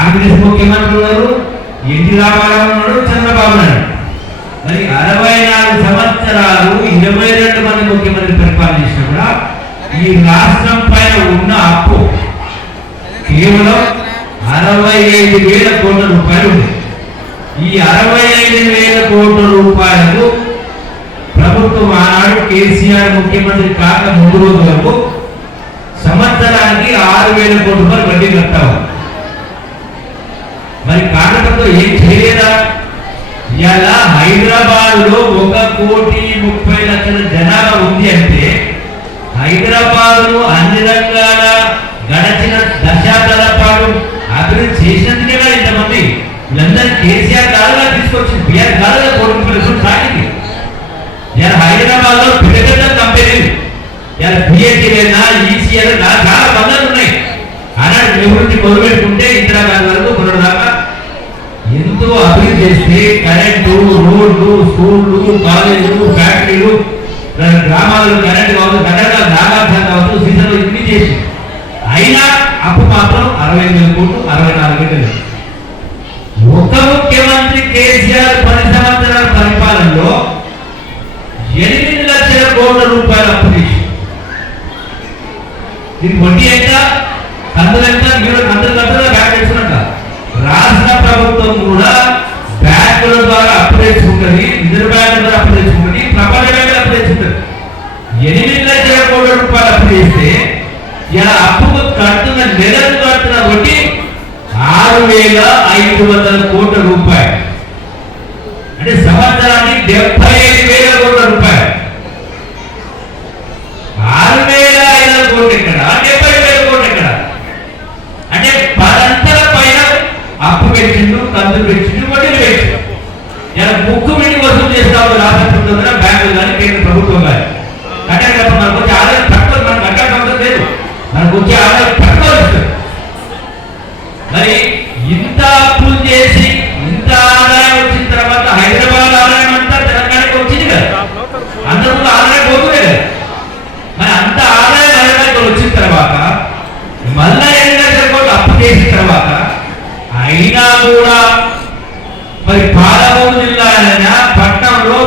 కాంగ్రెస్ ముఖ్యమంత్రి ఉన్నారు ఎన్టీ రామారావు ఉన్నాడు చంద్రబాబు నాయుడు. మరి అరవై నాలుగు సంవత్సరాలు ఇరవై రెండు మంది ముఖ్యమంత్రి పరిపాలన కూడా ఈ రాష్ట్రం పైన ఉన్న అప్పు కేవలం అరవై ఐదు వేల కోట్ల రూపాయలు ఉంది. ఈ అరవై ఐదు వేల కోట్ల రూపాయలు ప్రభుత్వం ఆనాడు కేసీఆర్ ముఖ్యమంత్రి కాక మూడు రోజులకు సంవత్సరానికి ఆరు వేల కోట్ల రూపాయలు వడ్డీ కట్టావు కారణంతో ఏం చేయలేదా ఇలా హైదరాబాద్లో ఒక కోటి ముప్పై లక్షల జనాభా ఉంది అంటే హైదరాబాద్లో అన్ని రంగాల గడచిన దశాబ్దాల పాటు అభివృద్ధి చేసినందుకే కదా ఇంతమంది. వీళ్ళందరూ కేసీఆర్ కాలంగా తీసుకొచ్చింది బీఆర్ కాలంగా కోటి సాగింది ఇలా హైదరాబాద్లో పెద్ద పెద్ద కంపెనీలు ఇలా బిఏటీలైనా ఈసీఎల్ చాలా బంధాలు ఉన్నాయి. అలాంటి నివృత్తి మొదలుపెట్టుకుంటే ఇందిరాగాంధీ వరకు కొనడాక ఎంతో అభివృద్ధి చేస్తే కరెంటు రోడ్లు స్కూళ్ళు కాలేజీలు ఫ్యాక్టరీలు గ్రామాలు కరెంట్ కావచ్చు రకరకాల నాగార్థం కావచ్చు సీజన్లు ఇన్ని చేసి. అయినా అప్పు మాత్రం అరవై వేల కోట్లు అరవై నాలుగు వేలు ఒక ముఖ్యమంత్రి కేసీఆర్ పది సంవత్సరాల పరిపాలనలో ఎనిమిది లక్షల కోట్ల రూపాయలు అప్పు చేసి దీనికి వడ్డీ ఎంత? తెచ్చుకుంటుంది రిజర్వ్ అప్పు తెచ్చుకుంటుంది ప్రపంచ బ్యాంకులు అప్పు తెచ్చుకుంటారు ఎనిమిది లక్షల కోట్ల రూపాయలు అప్పు చేస్తే ఇలా అప్పుకు కడుతున్న నెలకు కడుతున్న వడ్డీ ఆరు వేల ఐదు వందల కోట్ల రూపాయలు. అంటే సంవత్సరానికి డెబ్బై ఐదు వేల కోట్ల రూపాయలు. ఆరు వేల ఐదు వందల కోట్లు ఎక్కడ? డెబ్బై వేల కోట్లు ఎక్కడ? అంటే పదంతల పైన అప్పు పెంచిండు కందులు పెంచిండు వడ్డీలు పెంచిండు. ఇలా ముక్కు కదా అందరూ కూడా ఆదాయం పోతుంది కదా మరి అంత ఆదాయం అడగడానికి వచ్చిన తర్వాత మళ్ళా ఎన్ని లక్షల కోట్లు అప్పు చేసిన తర్వాత అయినా కూడా మరి పాలమూరు జిల్లా పట్టణంలో